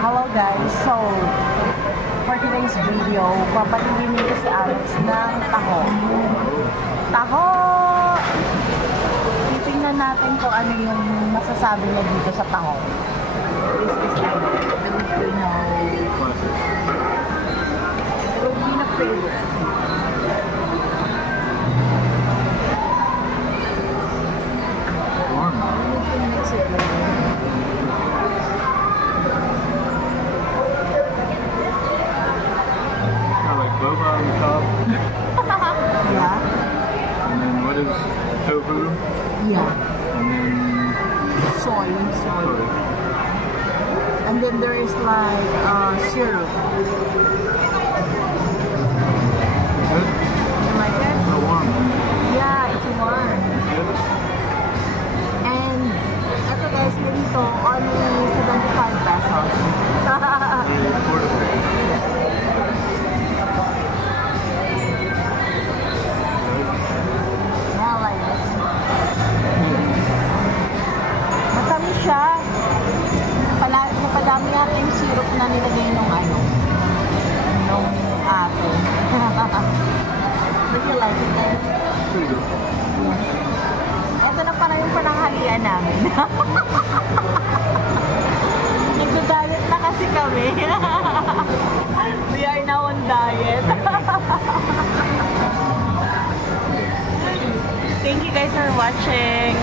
Hello guys, so for today's video, papatigin nito si Alex ng taho. Taho! Titingnan natin kung ano yung masasabi niya dito sa taho. This is like the Filipino favorite. Mix it with Like boba on the top, yeah. and then what is tofu, Yeah. and then Soy. soy. And then there is like syrup. Good? You like it? So warm. Yeah, it's warm. Good? And ito guys, ganito, only 75 pesos. Yeah, like this. Matamis siya. Napadami yata yung syrup na nilagay nung nung ate. But you like it then? Pretty good. Ito na pala yung pananghalian namin. Nagda-diet na kasi kami. We are now on diet. Thank you guys for watching.